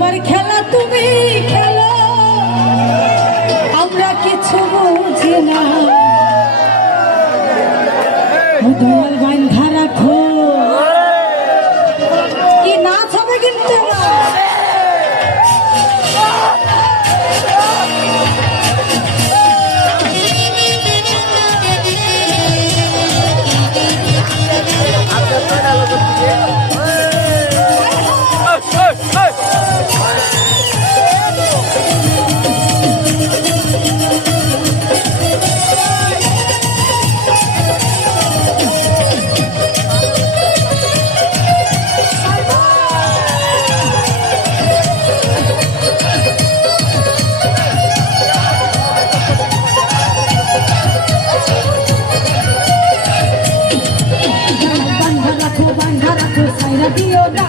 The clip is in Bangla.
তোমার খেলা তুমি খেলো, আমরা কিছু বুঝি না। দয়াল বান্ধা রাখো, কি নাচ হবে কিন্তু বান্ধা রাখো সাইরা দিও।